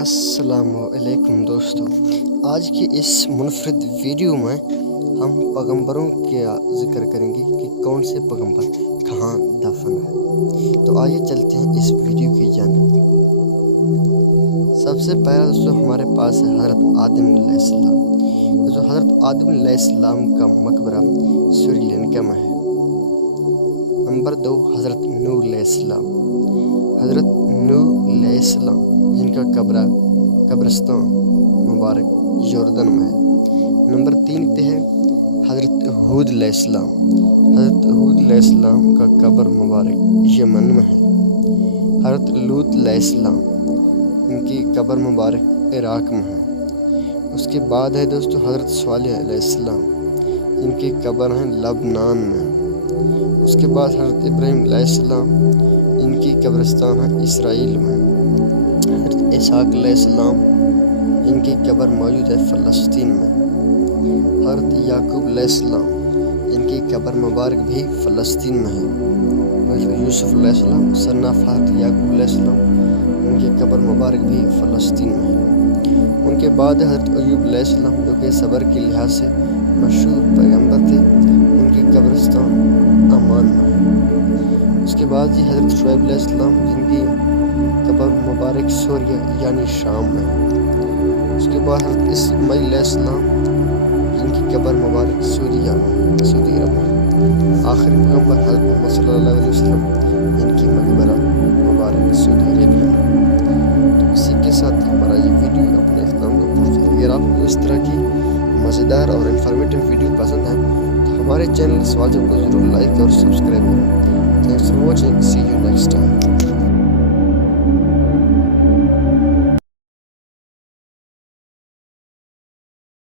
السلام علیکم دوستو، آج کی اس منفرد ویڈیو میں ہم پیغمبروں کا ذکر کریں گے کہ کون سے پیغمبر کہاں دفن ہے۔ تو آئیے چلتے ہیں اس ویڈیو کی جانب۔ سب سے پہلا دوستو ہمارے پاس ہے حضرت آدم علیہ السلام۔ جو حضرت آدم علیہ السلام کا مقبرہ سری لنکا میں ہے۔ نمبر 2 حضرت نوح علیہ السلام۔ حضرت نوح علیہ السلام جن کا قبرستان مبارک یوردن میں ہے۔ نمبر 3 پہ ہے حضرت ہود علیہ السلام۔ حضرت ہود علیہ السلام کا قبر مبارک یمن میں ہے۔ حضرت لوط علیہ السلام ان کی قبر مبارک عراق میں ہے۔ اس کے بعد ہے دوستو حضرت صالح علیہ السلام جن کی قبر ہے لبنان میں۔ اس کے بعد حضرت ابراہیم علیہ السلام ان کی قبرستان ہے اسرائیل میں۔ حضرت اسحاق علیہ السلام ان کی قبر موجود ہے فلسطین میں۔ حضرت یعقوب علیہ السلام ان کی قبر مبارک بھی فلسطین میں ہے۔ حضرت یوسف علیہ السلام صنف حضرت یعقوب علیہ السلام ان کی قبر مبارک بھی فلسطین میں ہے۔ ان کے بعد حضرت ایوب علیہ السلام جو کہ صبر کے لحاظ سے مشہور پیغمبر تھے، ان کی قبرستان عمان میں ہے۔ اس کے بعد حضرت شعیب علیہ السلام جن کی قبر مبارک سوریہ یعنی شام میں ہے۔ اس کے بعد حضرت اسماعیل علیہ السلام جن کی قبر مبارک سوریہ میں سعودی عرب میں۔ آخری پیغمبر حضرت محمد صلی اللہ علیہ وسلم ان کی مقبرہ مبارک سعودی عربیہ میں۔ تو اسی کے ساتھ ہمارا یہ ویڈیو اپنے اختتام کو پہنچا۔ اگر آپ کو اس طرح کی مزیدار اور انفارمیٹیو ویڈیو پسند ہے تو ہمارے چینل سواجب کو ضرور لائک اور سبسکرائب کریں۔ Thanks for watching. See you next time.